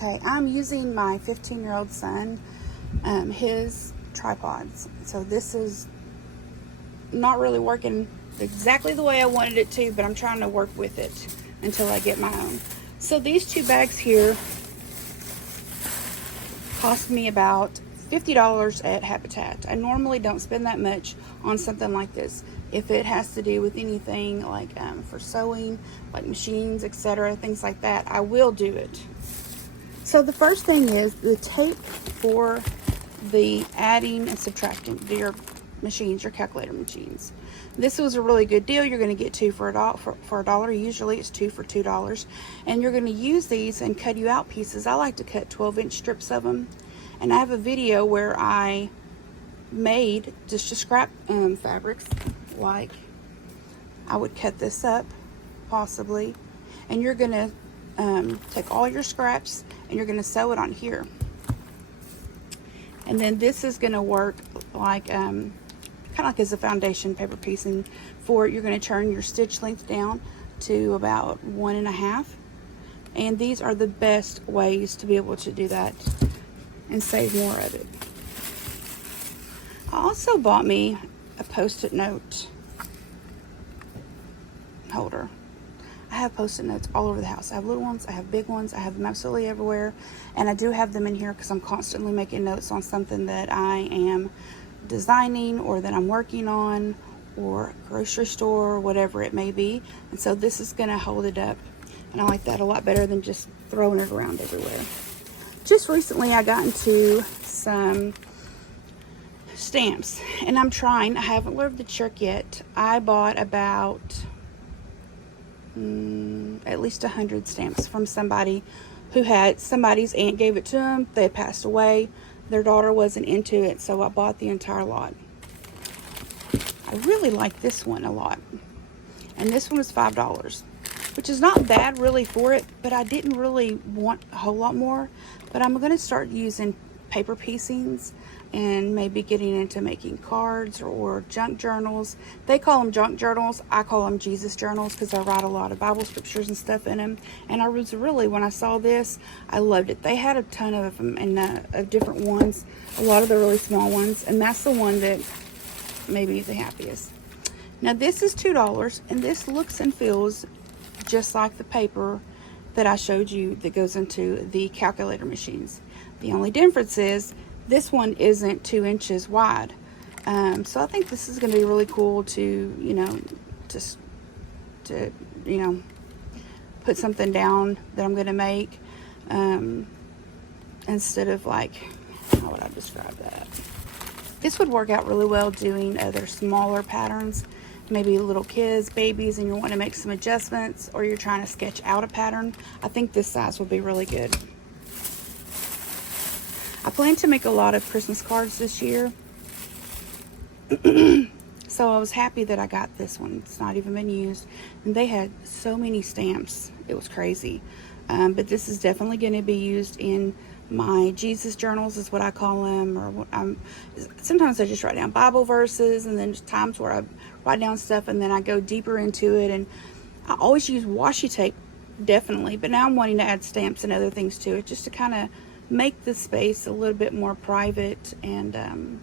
Okay, I'm using my 15-year-old son, his tripods. So this is not really working exactly the way I wanted it to, but I'm trying to work with it until I get my own. So these two bags here cost me about $50 at Habitat. I normally don't spend that much on something like this. If it has to do with anything like for sewing, like machines, etc., things like that, I will do it. So the first thing is the tape for the adding and subtracting to your machines, your calculator machines. This was a really good deal. You're going to get two for a dollar. Usually it's two for $2, and you're going to use these and cut you out pieces. I like to cut 12-inch strips of them, and I have a video where I made just scrap fabrics. Like I would cut this up possibly, and you're going to take all your scraps and you're going to sew it on here. And then this is going to work like kind of like as a foundation paper piecing for it. You're going to turn your stitch length down to about 1.5, and these are the best ways to be able to do that and save more of it. I also bought me a post-it note holder. I have post-it notes all over the house. I have little ones, I have big ones, I have them absolutely everywhere, and I do have them in here because I'm constantly making notes on something that I am designing or that I'm working on, or grocery store, or whatever it may be. And so this is going to hold it up, and I like that a lot better than just throwing it around everywhere. Just recently I got into some stamps, and I'm trying. I haven't learned the trick yet. I bought about at least 100 stamps from somebody who had, somebody's aunt gave it to them. They had passed away. Their daughter wasn't into it, so I bought the entire lot. I really like this one a lot, and this one was $5, which is not bad really for it, but I didn't really want a whole lot more. But I'm going to start using paper piecings and maybe getting into making cards or junk journals. They call them junk journals. I call them Jesus journals because I write a lot of Bible scriptures and stuff in them. And I was really, when I saw this, I loved it. They had a ton of them and of different ones, a lot of the really small ones, and that's the one that made me the happiest. Now this is $2, and this looks and feels just like the paper that I showed you that goes into the calculator machines. The only difference is this one isn't 2 inches wide. So I think this is going to be really cool to, you know, just to, you know, put something down that I'm going to make, instead of like, how would I describe that? This would work out really well doing other smaller patterns, maybe little kids, babies, and you're wanting to make some adjustments, or you're trying to sketch out a pattern. I think this size would be really good. I plan to make a lot of Christmas cards this year. So I was happy that I got this one. It's not even been used. And they had so many stamps. It was crazy. But this is definitely going to be used in my Jesus journals, is what I call them. Or sometimes I just write down Bible verses, and then times where I write down stuff and then I go deeper into it. And I always use washi tape, definitely. But now I'm wanting to add stamps and other things to it, just to kind of make the space a little bit more private and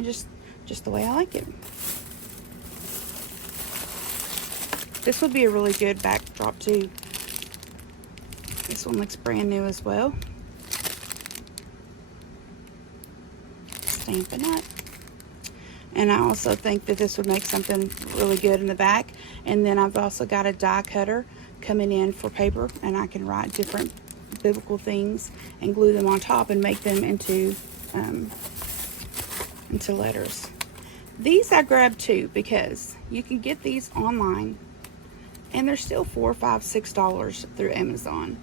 just the way I like it. This would be a really good backdrop too. This one looks brand new as well. Stampin' Up. And I also think that this would make something really good in the back. And then I've also got a die cutter coming in for paper, and I can write different biblical things and glue them on top and make them into letters. These I grabbed too because you can get these online and they're still $4, $5, $6 through Amazon.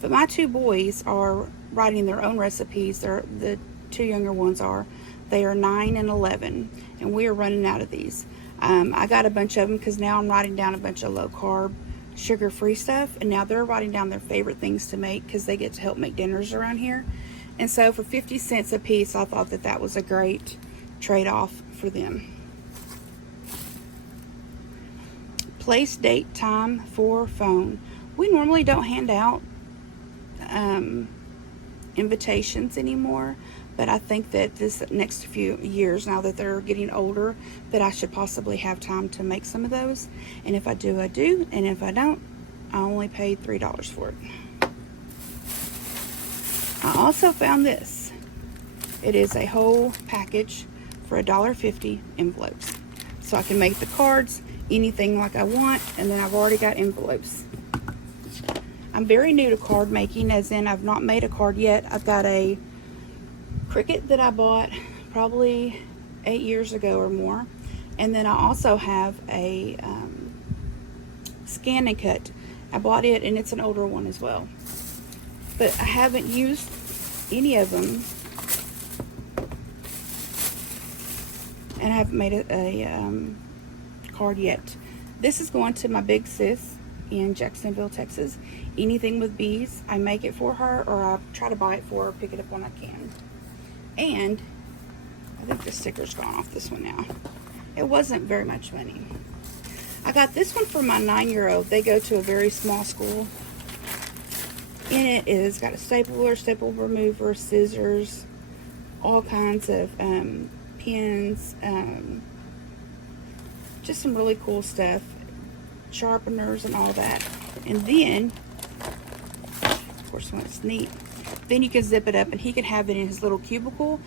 But my two boys are writing their own recipes. The two younger ones are. They are 9 and 11, and we are running out of these. I got a bunch of them because now I'm writing down a bunch of low carb, sugar-free stuff, and now they're writing down their favorite things to make because they get to help make dinners around here. And so for 50 cents a piece, I thought that that was a great trade-off for them. Place, date, time for phone. We normally don't hand out invitations anymore, but I think that this next few years, now that they're getting older, that I should possibly have time to make some of those. And if I do, I do, and if I don't, I only paid $3 for it. I also found this. It is a whole package for $1.50 envelopes. So I can make the cards anything like I want, and then I've already got envelopes. I'm very new to card making, as in I've not made a card yet. I've got a Cricut that I bought probably 8 years ago or more, and then I also have a Scan and Cut. I bought it, and it's an older one as well, but I haven't used any of them, and I haven't made a card yet. This is going to my big sis in Jacksonville, Texas. Anything with bees, I make it for her, or I try to buy it for her, pick it up when I can. And I think the sticker's gone off this one now. It wasn't very much money. I got this one for my 9-year-old. They go to a very small school. In it is got a stapler, staple remover, scissors, all kinds of pens, just some really cool stuff, sharpeners and all that. And then, of course, when it's neat, then you can zip it up, and he can have it in his little cubicle,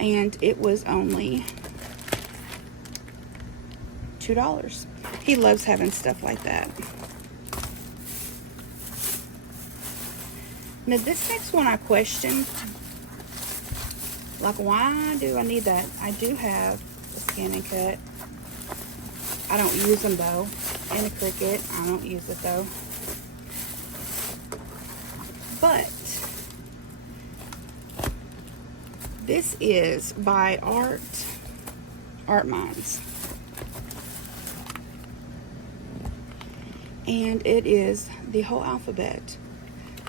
and it was only $2. He loves having stuff like that. Now this next one I questioned, like, why do I need that? I do have a Scan and Cut. I don't use them though. And a Cricut, I don't use it though. But this is by Art Minds. And it is the whole alphabet.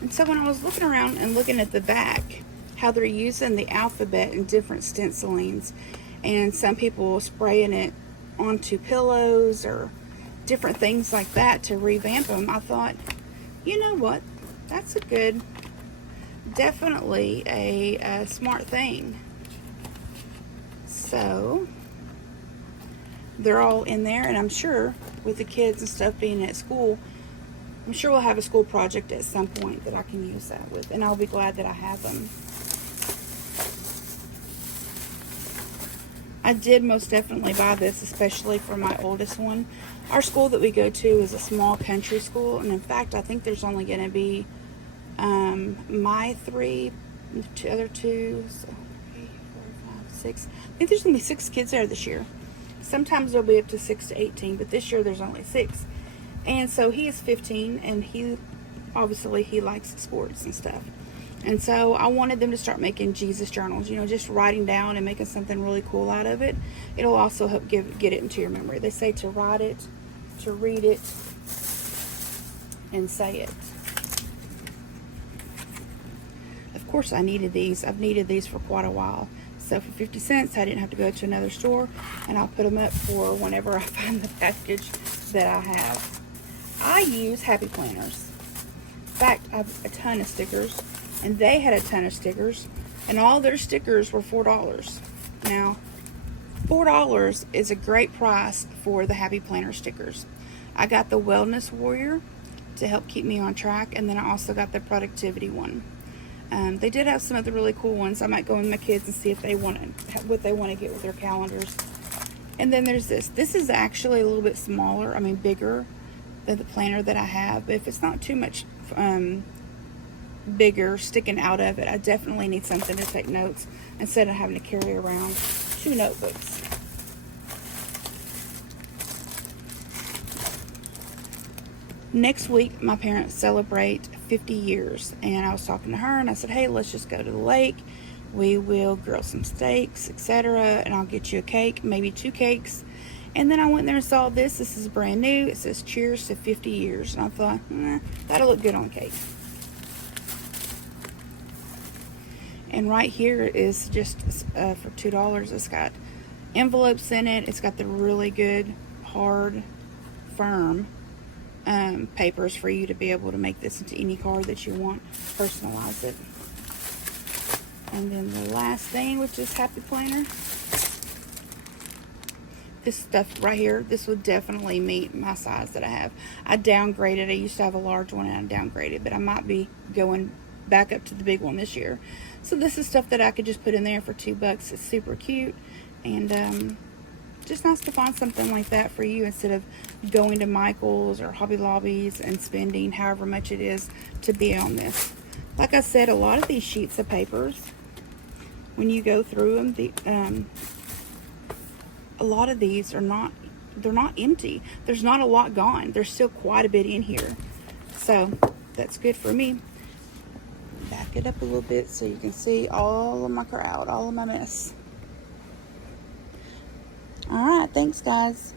And so when I was looking around and looking at the back, how they're using the alphabet in different stencilings, and some people spraying it onto pillows or different things like that to revamp them, I thought, you know what, that's a good, definitely a smart thing. So they're all in there, and I'm sure with the kids and stuff being at school, I'm sure we'll have a school project at some point that I can use that with, and I'll be glad that I have them. I did most definitely buy this, especially for my oldest one. Our school that we go to is a small country school, and in fact, I think there's only going to be my three, the other two, so 3, 4, 5, 6. I think there's going to be 6 kids there this year. Sometimes there'll be up to 6 to 18, but this year there's only 6. And so he is 15, and he likes sports and stuff. And so I wanted them to start making Jesus journals, you know, just writing down and making something really cool out of it. It'll also help get it into your memory. They say to write it, to read it, and say it. Of course, I needed these. I've needed these for quite a while. So for 50 cents, I didn't have to go to another store, and I'll put them up for whenever I find the package that I have. I use Happy Planners. In fact, I have a ton of stickers, and they had a ton of stickers, and all their stickers were $4. Now, $4 is a great price for the Happy Planner stickers. I got the Wellness Warrior to help keep me on track, and then I also got the Productivity one. They did have some other really cool ones. I might go with my kids and see if they want what they want to get with their calendars. And then there's this. This is actually a little bit smaller, bigger than the planner that I have. But if it's not too much bigger sticking out of it, I definitely need something to take notes instead of having to carry around 2 notebooks. Next week, my parents celebrate 50 years, and I was talking to her, and I said, hey, let's just go to the lake. We will grill some steaks, etc., and I'll get you a cake, maybe 2 cakes. And then I went there and saw this. This is brand new. It says, cheers to 50 years. And I thought, that'll look good on cake. And right here is just for $2. It's got envelopes in it. It's got the really good, hard, firm papers for you to be able to make this into any card that you want. Personalize it. And then the last thing, which is Happy Planner. This stuff right here, this would definitely meet my size that I have. I downgraded. I used to have a large one and I downgraded, but I might be going back up to the big one this year. So this is stuff that I could just put in there for $2. It's super cute, and just nice to find something like that for you instead of going to Michael's or Hobby Lobby's and spending however much it is to be on this. Like I said, a lot of these sheets of papers, when you go through them, a lot of these are not, they're not empty. There's not a lot gone. There's still quite a bit in here. So that's good for me. Back it up a little bit so you can see all of my crowd, all of my mess. All right, thanks guys.